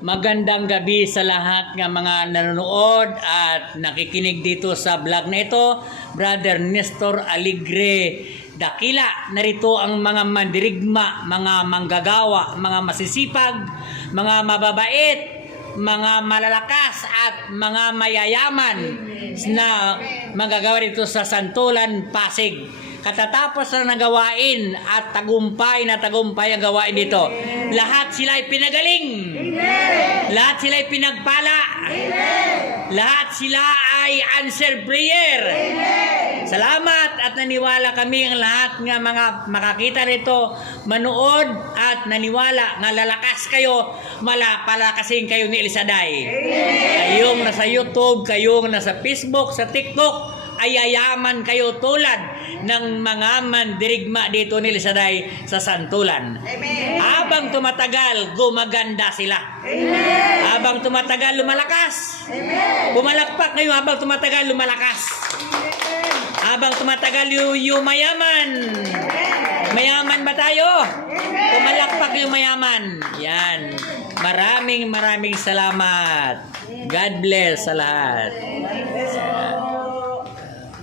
Magandang gabi sa lahat ng mga nanonood at nakikinig dito sa vlog na ito. Brother Nestor Aligre Dakila. Narito ang mga mandirigma, mga manggagawa, mga masisipag, mga mababait, mga malalakas at mga mayayaman na manggagawa dito sa Santulan, Pasig. Katatapos na nagawain at tagumpay ang gawain dito. Lahat sila ay pinagaling. Lahat sila ay pinagpala. Lahat sila ay answer prayer. Salamat at naniwala kami ang lahat nga mga makakita nito, manood at naniwala nga lalakas kayo, malapalakasin kayo ni Elisaday. Kayong nasa YouTube, kayong nasa Facebook, sa TikTok, ay yayaman kayo tulad ng mga mandirigma dito ni Elisaday sa Santulan. Amen. Habang tumatagal, gumaganda sila. Amen. Habang tumatagal, lumalakas. Amen. Pumalakpak ngayon habang tumatagal, lumalakas. Amen. Habang tumatagal, yumayaman. Amen. Mayaman ba tayo? Amen. Pumalakpak yung mayaman. Yan. Maraming salamat. God bless sa lahat.